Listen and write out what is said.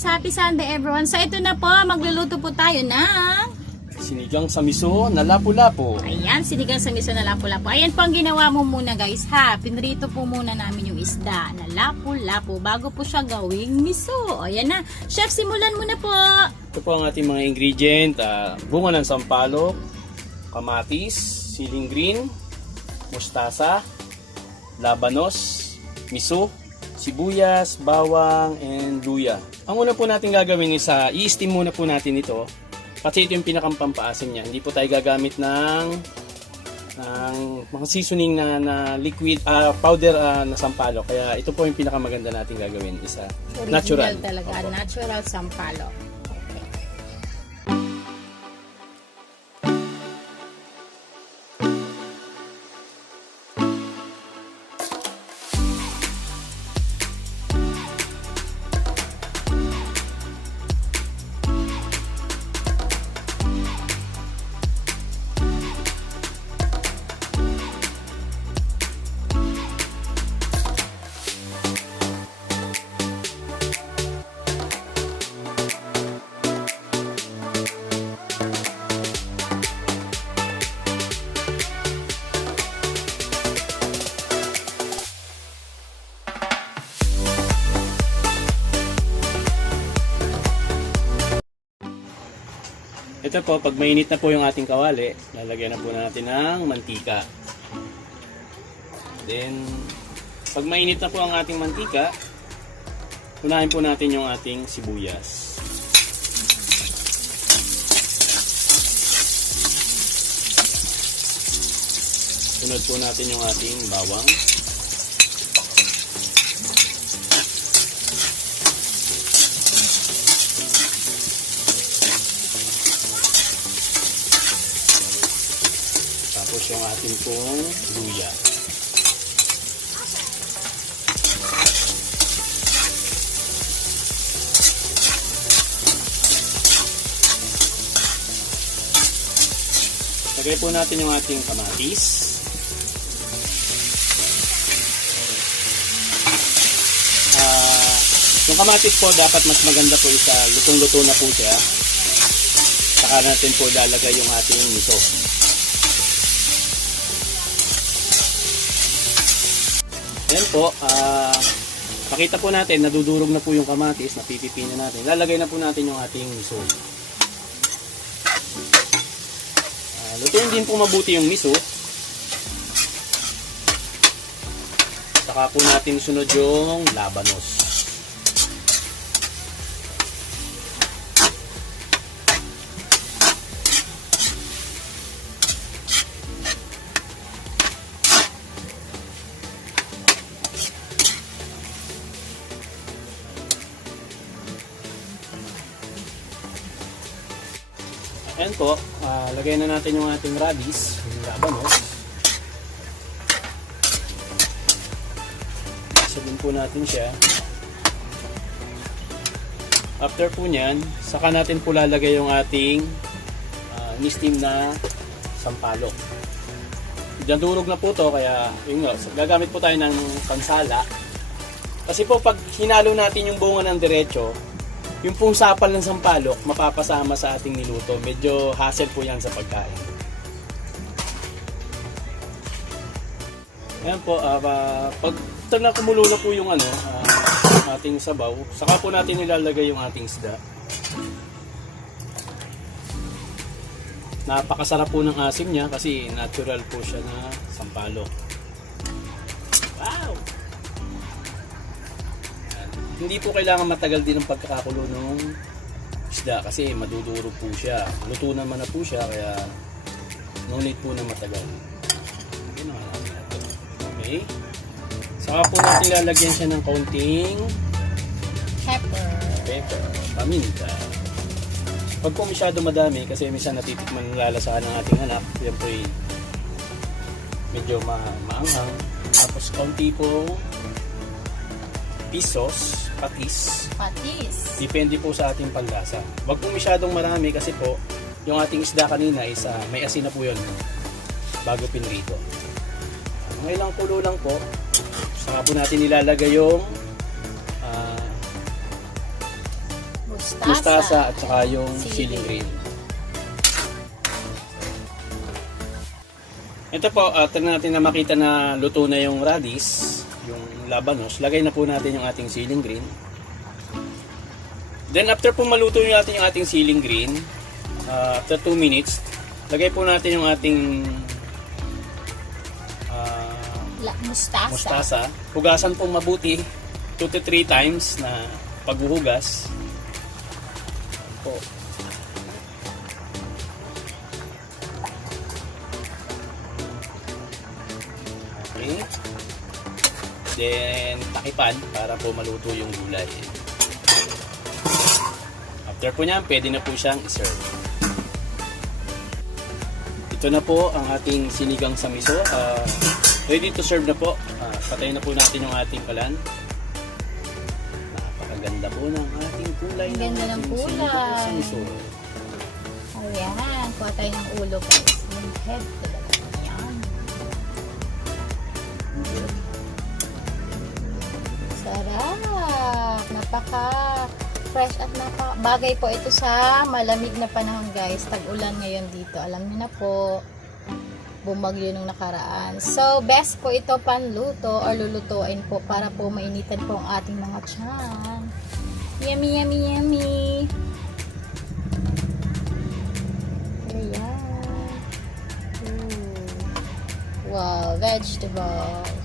guys! Happy Sunday everyone! So ito na po, magluluto po tayo ng sinigang sa miso na lapu-lapu. ayan, sinigang sa miso na lapu-lapu. Ayan po ang ginawa mo muna guys ha. Pinrito po muna namin yung isda na lapu-lapu bago po siya gawing miso. Ayan na. Chef, simulan mo na po. Ito po ang ating mga ingredient. Bunga ng sampalok, kamatis, siling green, mustasa, labanos, miso, sibuyas, bawang, and luya. Ang una po natin gagawin is i-steam muna po natin ito. Kasi ito yung pinakampampaasim niya. Hindi po tayo gagamit ng mga seasoning na liquid, powder na sampalok. Kaya ito po yung pinakamaganda natin gagawin. Natural. Original talaga. Opo. Natural sampalok. Okay. Ito po, pag mainit na po yung ating kawali, lalagyan na po natin ng mantika. Then, pag mainit na po ang ating mantika, unahin po natin yung ating sibuyas. Sunod po natin yung ating bawang. Tapos yung ating pong luya. Lagay po natin yung ating kamatis. Yung kamatis po dapat mas maganda po isa lutong-luto na po siya. Saka natin po ilalagay yung ating miso. Ayan po, makita po natin, nadudurog na po yung kamatis, napipipi na natin. Lalagay na po natin yung ating miso. Lutuin din po mabuti yung miso. Saka po natin sunod yung labanos. Ayan po, lagay na natin yung ating radish, yung labanos. Sabin po natin siya. After po nyan, saka natin po lalagay yung ating ni-steam na sampalok. Nadurog na po to, kaya yun nga, gagamit po tayo ng pansala. Kasi po pag hinalo natin yung bunga ng diretso, yung pong sapal ng sampalok, mapapasama sa ating niluto. Medyo hassle po yan sa pagkain. Ayan po, pag na kumulo na po yung ating sabaw, saka po natin ilalagay yung ating isda. Napakasarap po ng asim niya kasi natural po siya na sampalok. Wow! Hindi po kailangan matagal din ang pagkakakulo ng isda kasi madudurog po siya. Luto naman na po siya kaya no need po na matagal. Okay. Saka po natin lalagyan siya ng kaunting pepper, paminta. Pag po masyado madami kasi minsan natitikman ng lalasahan ng ating anak, yan po medyo maanghang. Tapos kaunti po patis. Depende po sa ating panlasa. Huwag po masyadong marami kasi po yung ating isda kanina is may asin na po yun bago pinrito. Mga ilang kulo lang po. Saka po natin ilalagay yung mustasa at saka yung siling green. Ito po, after natin na makita na luto na yung radish, yung labanos, lagay na po natin yung ating siling green. Then after po maluto natin yung ating siling green, after 2 minutes, lagay po natin yung ating mustasa. Hugasan po mabuti 2 to 3 times na paghuhugas. Po. Okay. Then takipan para po maluto yung gulay. After po niyan, pwede na po siyang i-serve. Ito na po ang ating sinigang sa miso. Ready to serve na po. Patayin na po natin yung ating kalan. Napakaganda po ng ating kulay. Ang ganda ng kulay. Sinigang sa miso. Ayan, kuha tayo ng ulo guys. Yung head talaga. Ayan. Sarap! Napaka-fresh at bagay po ito sa malamig na panahon guys. Tag-ulan ngayon dito. Alam niyo na po, bumagyo nung nakaraan. So, best po ito panluto or lulutuin po para po mainitan po ang ating mga tiyan. Yummy, yummy, yummy! Ayan. Ooh. Wow, vegetable.